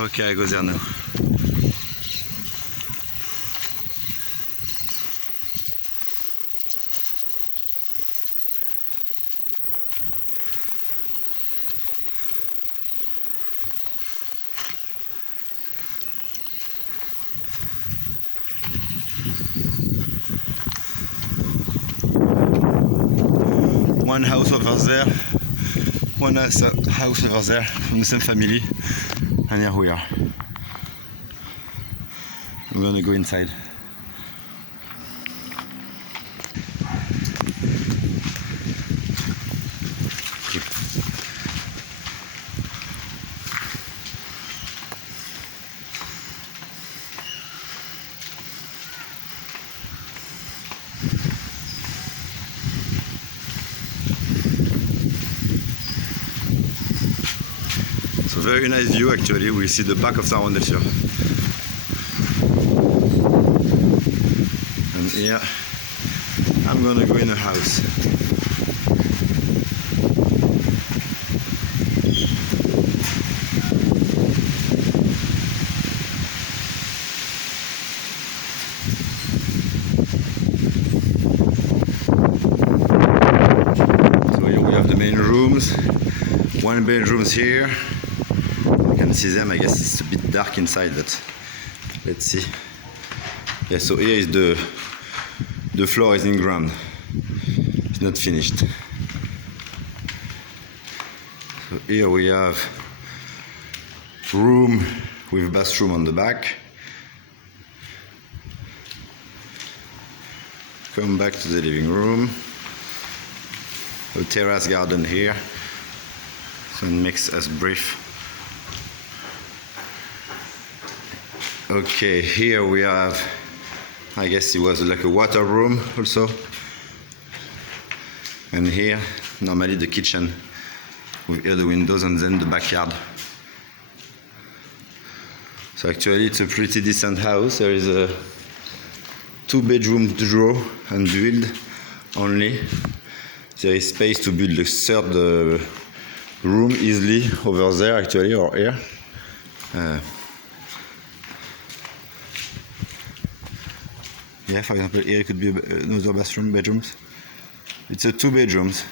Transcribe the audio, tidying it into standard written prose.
Okay, I go there now. One house over there, one house over there from the same family, and here we are. I'm gonna go inside. So very nice view actually. We see the back of San Juan del Sur. And here I'm gonna go in a house. So here we have the main rooms. One bedrooms here. You can see them. I guess it's a bit dark inside, but let's see. Yeah, so here is the floor is in ground. It's not finished. So here we have room with bathroom on the back. Come back to the living room. A terrace garden here. So it makes us brief. Okay, here we have, I guess it was like a water room also. And here, normally the kitchen with here the windows and then the backyard. So actually it's a pretty decent house. There is a 2-bedroom draw and build only. There is space to build the third room easily over there actually, or here. Yeah, for example, here it could be another bedrooms. It's a 2 bedrooms.